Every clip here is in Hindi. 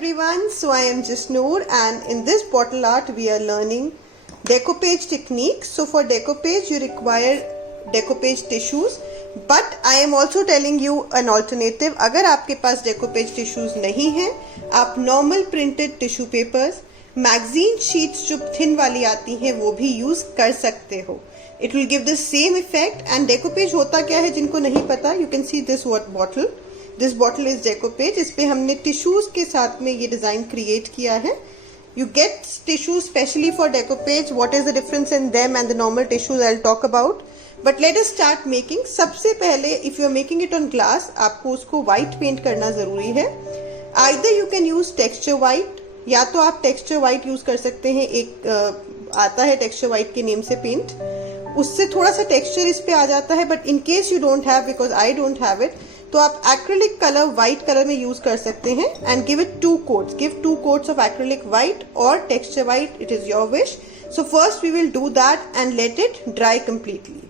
everyone, so I am Jasnoor and in this bottle art we are learning decoupage technique. So for decoupage you require decoupage tissues, but I am also telling you an alternative. अगर आपके पास decoupage tissues नहीं हैं, आप normal printed tissue papers, magazine sheets जो thin वाली आती हैं वो भी use कर सकते हो. It will give the same effect. And decoupage होता क्या है जिनको नहीं पता, you can see this bottle. This bottle is decoupage. इस पे हमने टिश्यूज के साथ में ये डिजाइन क्रिएट किया है. You get tissues specially for decoupage. What is the difference in them and the normal tissues I will talk about. But let us start making. सबसे पहले if you are making it on glass, आपको उसको व्हाइट पेंट करना जरूरी है. Either you can use texture white, या तो आप टेक्सचर व्हाइट यूज कर सकते हैं. एक आता है टेक्सचर व्हाइट के नेम से पेंट, उससे थोड़ा सा टेक्सचर इस पे आ जाता है. But in case you don't have, because I don't have it, तो आप एक्रिलिक कलर व्हाइट कलर में यूज कर सकते हैं. And give it 2 coats. Give 2 coats of acrylic white और texture white. It is your wish. So first we will do that and let it dry completely.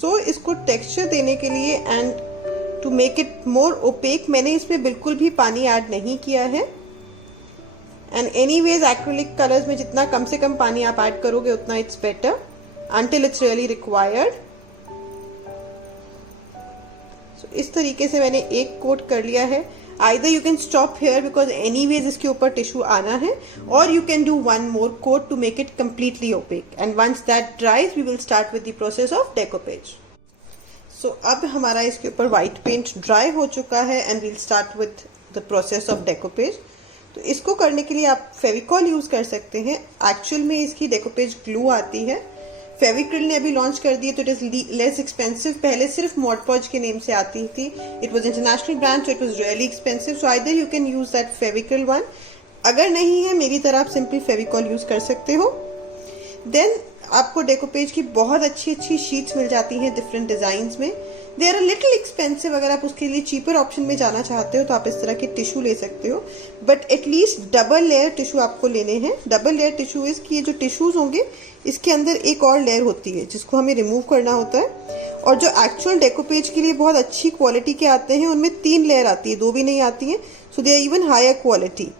सो इसको टेक्सचर देने के लिए and to make it more opaque, मैंने इसमें बिल्कुल भी पानी ऐड नहीं किया है. एंड एनीवेज एक्रिलिक कलर्स में जितना कम से कम पानी आप ऐड करोगे उतना it's better, until it's really required. So इस तरीके से मैंने एक कोट कर लिया है. Either you can stop here because anyways इसके ऊपर टिश्यू आना है, और you can do 1 more coat to make it completely opaque. And once that dries we will start with the process of decoupage. So अब हमारा इसके ऊपर व्हाइट पेंट ड्राई हो चुका है and we'll start with the process of decoupage. तो इसको करने के लिए आप फेविकॉल यूज कर सकते हैं. एक्चुअल में इसकी डेकोपेज ग्लू आती है. फेविक्रिल ने अभी लॉन्च कर दी है तो इट इज लेस एक्सपेंसिव. पहले सिर्फ मॉडपॉज के नेम से आती थी. It was international brand, so it was really expensive. So either you can use that Fevicryl one. अगर नहीं है मेरी तरह, आप सिंपल फेविकॉल यूज कर सकते हो. देन आपको डेकोपेज की बहुत अच्छी अच्छी शीट्स मिल जाती हैं डिफरेंट डिजाइन में. They are a little expensive. अगर आप उसके लिए चीपर ऑप्शन में जाना चाहते हो तो आप इस तरह के टिश्यू ले सकते हो. But at least double layer tissue आपको लेने हैं. डबल लेयर टिश्यू इज कि ये जो टिश्यूज होंगे इसके अंदर एक और लेयर होती है जिसको हमें रिमूव करना होता है. और जो एक्चुअल डेकोपेज के लिए बहुत अच्छी क्वालिटी के आते हैं उनमें 3 लेयर आती है, 2 भी नहीं आती है. So they are even higher quality.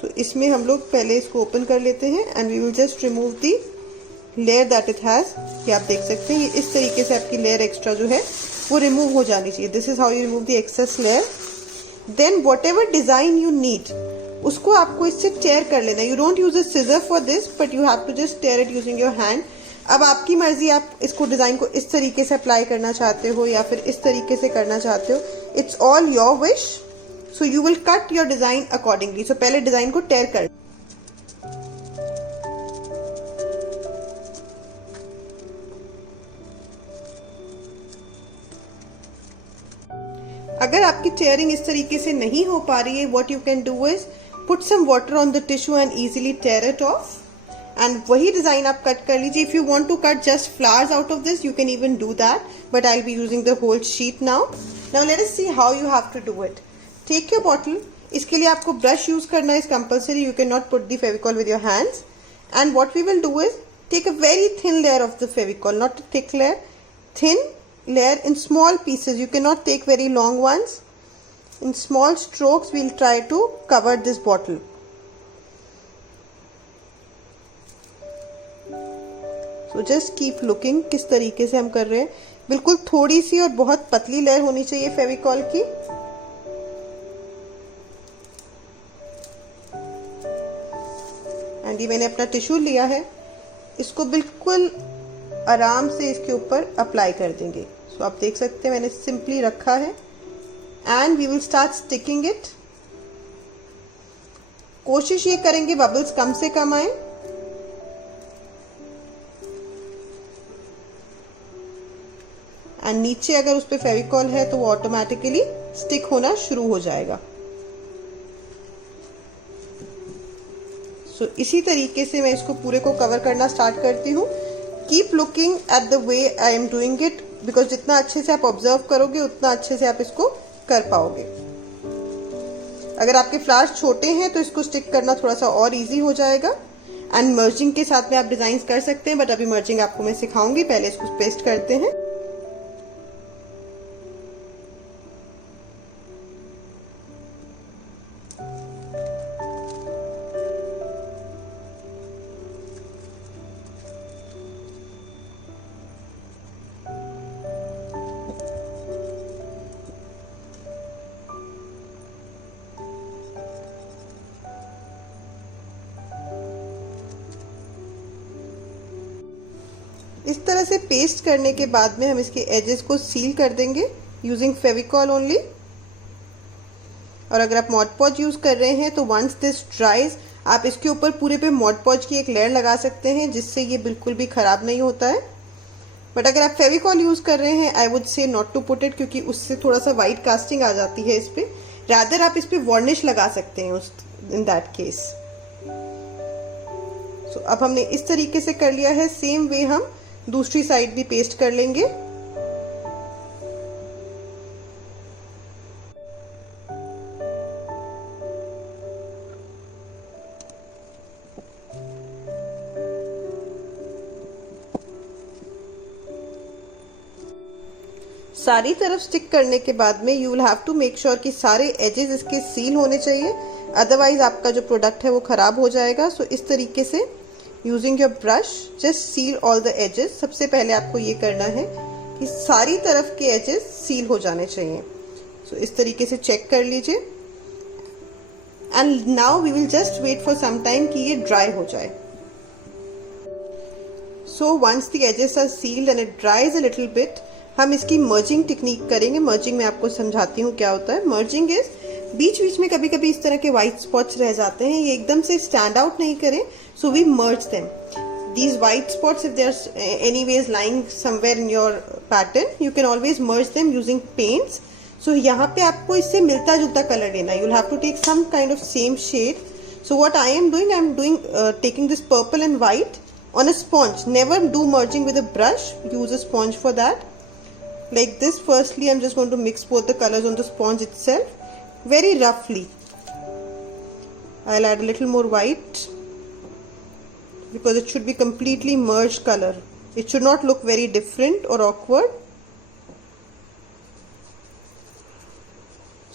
So इसमें हम लोग पहले इसको ओपन कर लेते हैं and we will just remove the layer that it has. ये आप देख सकते हैं, ये इस तरीके से आपकी लेयर एक्स्ट्रा जो है वो रिमूव हो जानी चाहिए. This is how you remove the excess layer. Then whatever design you need उसको आपको इससे टेयर कर लेना. You don't use a scissor for this, but you have to just tear it using your hand. अब आपकी मर्जी, आप इसको डिजाइन को इस तरीके से अप्लाई करना चाहते हो या फिर इस तरीके से करना चाहते हो. It's all your wish. So you will cut your design accordingly. So पहले डिजाइन को टेयर कर. अगर आपकी टेयरिंग इस तरीके से नहीं हो पा रही है, what you can do is put some water on the tissue and easily tear it off. And वही डिजाइन आप कट कर लीजिए. If you want to cut just flowers out of this you can even do that, but I will be using the whole sheet now. Now let us see how you have to do it. Take your bottle. इसके लिए आपको ब्रश यूज करना is compulsory. You can not put the Fevicol with your hands. And what we will do is take a very thin layer of the Fevicol, not a thick layer, thin layer in small pieces. You cannot take very long ones. In small strokes we'll try to cover this bottle. So just keep looking किस तरीके से हम कर रहे हैं. बिल्कुल थोड़ी सी और बहुत पतली लेयर होनी चाहिए फेविकॉल की. एंड ये मैंने अपना टिश्यू लिया है, इसको बिल्कुल आराम से इसके ऊपर अप्लाई कर देंगे. सो आप देख सकते हैं मैंने सिंपली रखा है and we will start sticking it. कोशिश ये करेंगे बबल्स कम से कम आए. एंड नीचे अगर उस पर फेविकॉल है तो वो ऑटोमेटिकली स्टिक होना शुरू हो जाएगा. सो इसी तरीके से मैं इसको पूरे को कवर करना स्टार्ट करती हूँ. Keep looking at the way I am doing it, because जितना अच्छे से आप ऑब्जर्व करोगे उतना अच्छे से आप इसको कर पाओगे. अगर आपके फ्लावर्स छोटे हैं तो इसको स्टिक करना थोड़ा सा और इजी हो जाएगा. एंड मर्जिंग के साथ में आप डिजाइन कर सकते हैं, बट अभी मर्जिंग आपको मैं सिखाऊंगी। पहले इसको पेस्ट करते हैं। इस तरह से पेस्ट करने के बाद में हम इसके एजेस को सील कर देंगे यूजिंग फेविकॉल ओनली। और अगर आप मॉड पॉज यूज कर रहे हैं तो वंस दिस ड्राइज आप इसके ऊपर पूरे पे मॉड पॉज की एक लेयर लगा सकते हैं, जिससे ये बिल्कुल भी खराब नहीं होता है। बट अगर आप फेविकॉल यूज कर रहे हैं, I would say not to put it, क्योंकि उससे थोड़ा सा वाइट कास्टिंग आ जाती है इस पे। रादर आप इस पे वार्निश लगा सकते हैं इन दैट केस। सो अब हमने इस तरीके से कर लिया है। सेम वे हम दूसरी साइड भी पेस्ट कर लेंगे। सारी तरफ स्टिक करने के बाद में you will have to make sure कि सारे एजेस इसके सील होने चाहिए, अदरवाइज आपका जो प्रोडक्ट है वो खराब हो जाएगा। सो इस तरीके से using your brush just seal all the edges. सबसे पहले आपको ये करना है कि सारी तरफ के एजेस सील हो जाने चाहिए। सो इस तरीके से चेक कर लीजिए। And now we will just wait for some time कि ये ड्राई हो जाए। So once the edges are sealed and it dries a little bit, हम इसकी मर्जिंग टेक्निक करेंगे। मर्जिंग में आपको समझाती हूँ क्या होता है। मर्जिंग इज बीच बीच में कभी कभी इस तरह के व्हाइट स्पॉट्स रह जाते हैं, ये एकदम से स्टैंड आउट नहीं करें, so we merge them. These white spots, if they're anyways lying somewhere in your pattern, you can always merge them using paints. So यहाँ पे आपको इससे मिलता जुलता कलर लेना है। You'll have to take some kind of same shade. So what I am doing, taking this purple and white on a sponge. Never do merging with a brush. Use a sponge for that. Like this. Firstly, I'm just going to mix both the colors on the sponge itself, very roughly. I'll add a little more white, because it should be completely merged color. It should not look very different or awkward.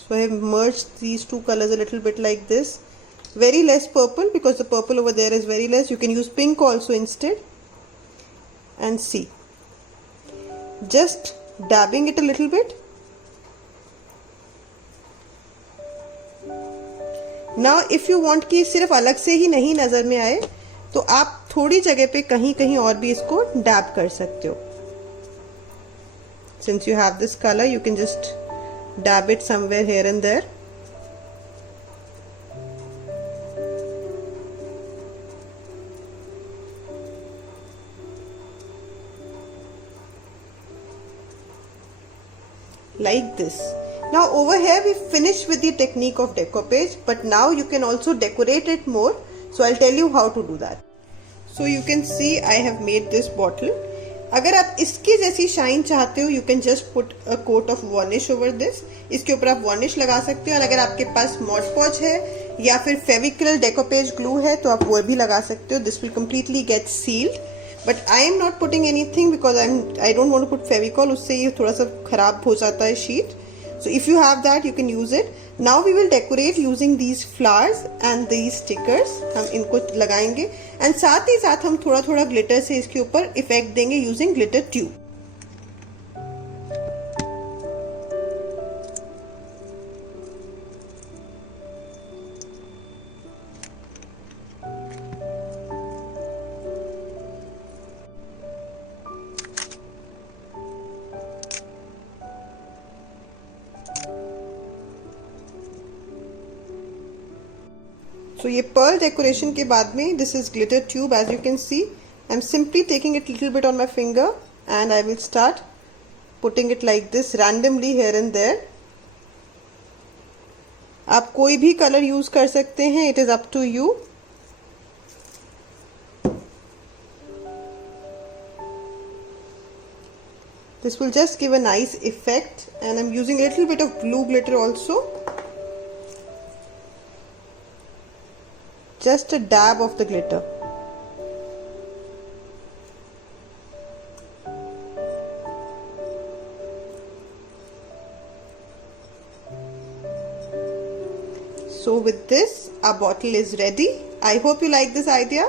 So I have merged these two colors a little bit like this. Very less purple, because the purple over there is very less. You can use pink also instead. And see, just dabbing it a little bit. Now if you want कि सिर्फ अलग से ही नहीं नजर में आए, तो आप थोड़ी जगह पे कहीं कहीं और भी इसको डैब कर सकते हो। Since you have this color, you can just dab it somewhere here and there. Like this. Now over here we finished with the technique of decoupage, but now you can also decorate it more. So I'll tell you how to do that. So you can see I have made this bottle. अगर आप इसकी जैसी शाइन चाहते हो, you can just put a coat of varnish over this. इसके ऊपर आप varnish लगा सकते हो। और अगर आपके पास Mod Podge है या फिर फेविक्रल डेकोपेज ग्लू है तो आप वो भी लगा सकते हो। This will completely get sealed. But I am not putting anything because I don't want to put Fevicol, उससे ये थोड़ा सा खराब हो जाता है sheet. So if you have that, you can use it. Now we will decorate using these flowers and these stickers. हम इनको लगाएंगे and साथ ही साथ हम थोड़ा थोड़ा ग्लिटर से इसके ऊपर इफेक्ट देंगे using glitter tube. So ये pearl decoration के बाद में this is glitter tube. As you can see, I'm simply taking it little bit on my finger and I will start putting it like this randomly here and there. आप कोई भी कलर यूज कर सकते हैं, it is up to you. This will just give a nice effect and I'm using a little bit of blue glitter also. Just a dab of the glitter. So with this, our bottle is ready. I hope you like this idea.